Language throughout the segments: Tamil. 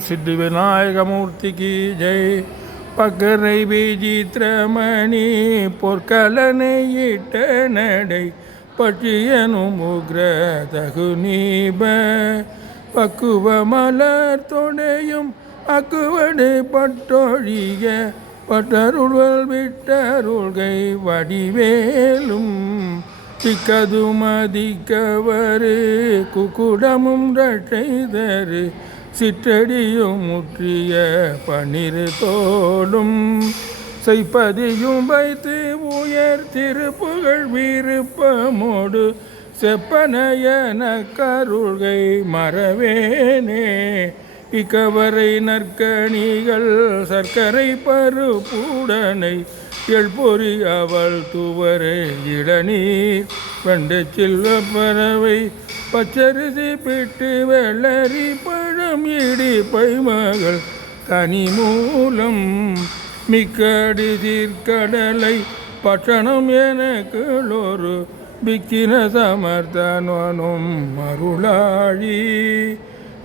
சித்தி விநாயகமூர்த்திக்கு ஜெய். பக்கரை விசித்திரமணி பொற்கலனையிட்ட நடை பற்றியனும் உக்ர தகுநீப பக்குவ மலர் தொடையும் அக்குவடு பட்டொழிய பட்டருள்வல் விட்டருள்கை வடிவேலும் திக்கதுமதிக்கவரு குக்குடமும் ரட்சைதரு சிற்றடியும் முற்றிய பன்னிரு தோளும் செய்ப்பதியும் வைத்து உயர் திருப்புகழ் விருப்பமோடு செப்பனையன கருள்கை மறவேனே. இக்கவரை நற்கணிகள் சர்க்கரை பருப்புடனை எழ்பொறி அவள் துவரை இளநீர் வண்ட சில்வ பறவை பச்சரிசி பிட்டு வெள்ளரி பழம் இடி பைமகள் கனி மூலம் மிக்கடி தீர்க்கடலை பட்டணம் எனக்கு ஒரு பிக்கின சமர்த்தனும் அருளாழி.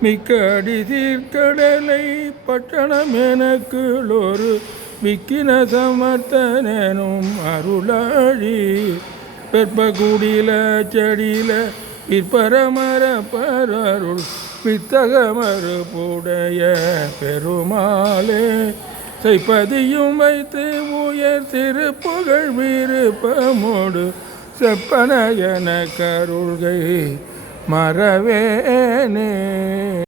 மிக்கடி தீர்க்கடலை பட்டணம் எனக்கு ஒரு விக்கின சமர்த்தனும் அருளாழி. பெற்பகுடியில செடியில விற்பரமர பரருள் வித்தகமறு புடைய பெருமாளே செய்ப்பதியும் வைத்து உயர் திருப்புகழ் விருப்பமோடு செப்பனையன கருள்கை மறவேனே.